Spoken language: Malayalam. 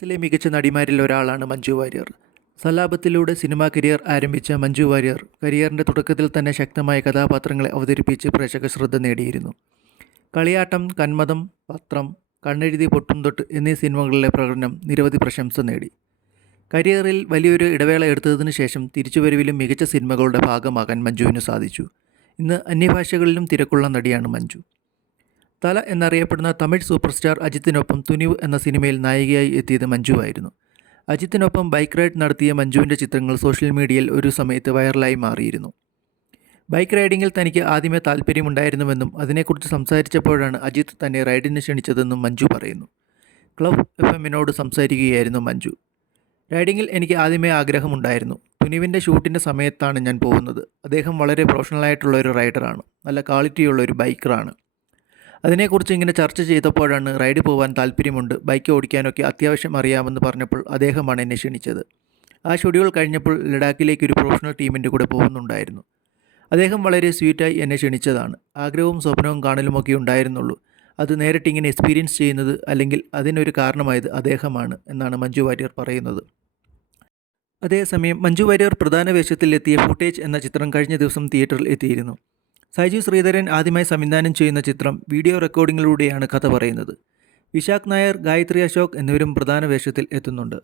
ത്തിലെ മികച്ച നടിമാരിൽ ഒരാളാണ് മഞ്ജു വാര്യർ. സലാപത്തിലൂടെ സിനിമാ കരിയർ ആരംഭിച്ച മഞ്ജു വാര്യർ കരിയറിന്റെ തുടക്കത്തിൽ തന്നെ ശക്തമായ കഥാപാത്രങ്ങളെ അവതരിപ്പിച്ച് പ്രേക്ഷക ശ്രദ്ധ നേടിയിരുന്നു. കളിയാട്ടം കന്മതം പത്രം കണ്ണെഴുതി പൊട്ടും തൊട്ട് എന്നീ സിനിമകളിലെ പ്രകടനം നിരവധി പ്രശംസ നേടി. കരിയറിൽ വലിയൊരു ഇടവേള എടുത്തതിനു ശേഷം തിരിച്ചുവരവിലും മികച്ച സിനിമകളുടെ ഭാഗമാകാൻ മഞ്ജുവിന് സാധിച്ചു. ഇന്ന് അന്യഭാഷകളിലും തിരക്കുള്ള നടിയാണ് മഞ്ജു. തല എന്നറിയപ്പെടുന്ന തമിഴ് സൂപ്പർ സ്റ്റാർ അജിത്തിനൊപ്പം തുനിവ് എന്ന സിനിമയിൽ നായികയായി എത്തിയത് മഞ്ജുവായിരുന്നു അജിത്തിനൊപ്പം ബൈക്ക് റൈഡ് നടത്തിയ മഞ്ജുവിന്റെ ചിത്രങ്ങൾ സോഷ്യൽ മീഡിയയിൽ ഒരു സമയത്ത് വൈറലായി മാറിയിരുന്നു. ബൈക്ക് റൈഡിങ്ങിൽ തനിക്ക് ആദ്യമേ താല്പര്യമുണ്ടായിരുന്നുവെന്നും അതിനെക്കുറിച്ച് സംസാരിച്ചപ്പോഴാണ് അജിത്ത് തന്നെ റൈഡിന് ക്ഷണിച്ചതെന്നും മഞ്ജു പറയുന്നു. ക്ലബ് എഫ് എമ്മിനോട് സംസാരിക്കുകയായിരുന്നു മഞ്ജു. റൈഡിങ്ങിൽ എനിക്ക് ആദ്യമേ ആഗ്രഹമുണ്ടായിരുന്നു. തുനിവിന്റെ ഷൂട്ടിന്റെ സമയത്താണ് ഞാൻ പോകുന്നത്. അദ്ദേഹം വളരെ പ്രൊഫഷണലായിട്ടുള്ള ഒരു റൈഡറാണ്. നല്ല ക്വാളിറ്റിയുള്ള ഒരു ബൈക്കറാണ് അതിനെക്കുറിച്ച് ഇങ്ങനെ ചർച്ച ചെയ്തപ്പോഴാണ് റൈഡ് പോകാൻ താല്പര്യമുണ്ട്. ബൈക്ക് ഓടിക്കാനൊക്കെ അത്യാവശ്യം അറിയാമെന്ന് പറഞ്ഞപ്പോൾ അദ്ദേഹമാണ് എന്നെ ക്ഷണിച്ചത്. ആ ഷെഡ്യൂൾ കഴിഞ്ഞപ്പോൾ ലഡാക്കിലേക്ക് ഒരു പ്രൊഫഷണൽ ടീമിന്റെ കൂടെ പോകുന്നുണ്ടായിരുന്നു. അദ്ദേഹം വളരെ സ്വീറ്റായി എന്നെ ക്ഷണിച്ചതാണ്. ആഗ്രഹവും സ്വപ്നവും കാണലുമൊക്കെ ഉണ്ടായിരുന്നുള്ളൂ. അത് നേരിട്ട് ഇങ്ങനെ എക്സ്പീരിയൻസ് ചെയ്യുന്നത് അല്ലെങ്കിൽ അതിനൊരു കാരണമായത് അദ്ദേഹമാണ് എന്നാണ് മഞ്ജു വാര്യർ പറയുന്നത്. അതേസമയം മഞ്ജു വാര്യർ പ്രധാന വേഷത്തിലെത്തിയ ഫുട്ടേജ് എന്ന ചിത്രം കഴിഞ്ഞ ദിവസം തിയേറ്ററിൽ എത്തിയിരുന്നു. സൈജു ശ്രീധരൻ ആദ്യമായി സംവിധാനം ചെയ്യുന്ന ചിത്രം വീഡിയോ റെക്കോർഡിങ്ങിലൂടെയാണ് കഥ പറയുന്നത്. വിശാഖ് നായർ ഗായത്രി അശോക് എന്നിവരും പ്രധാന വേഷത്തിൽ എത്തുന്നുണ്ട്.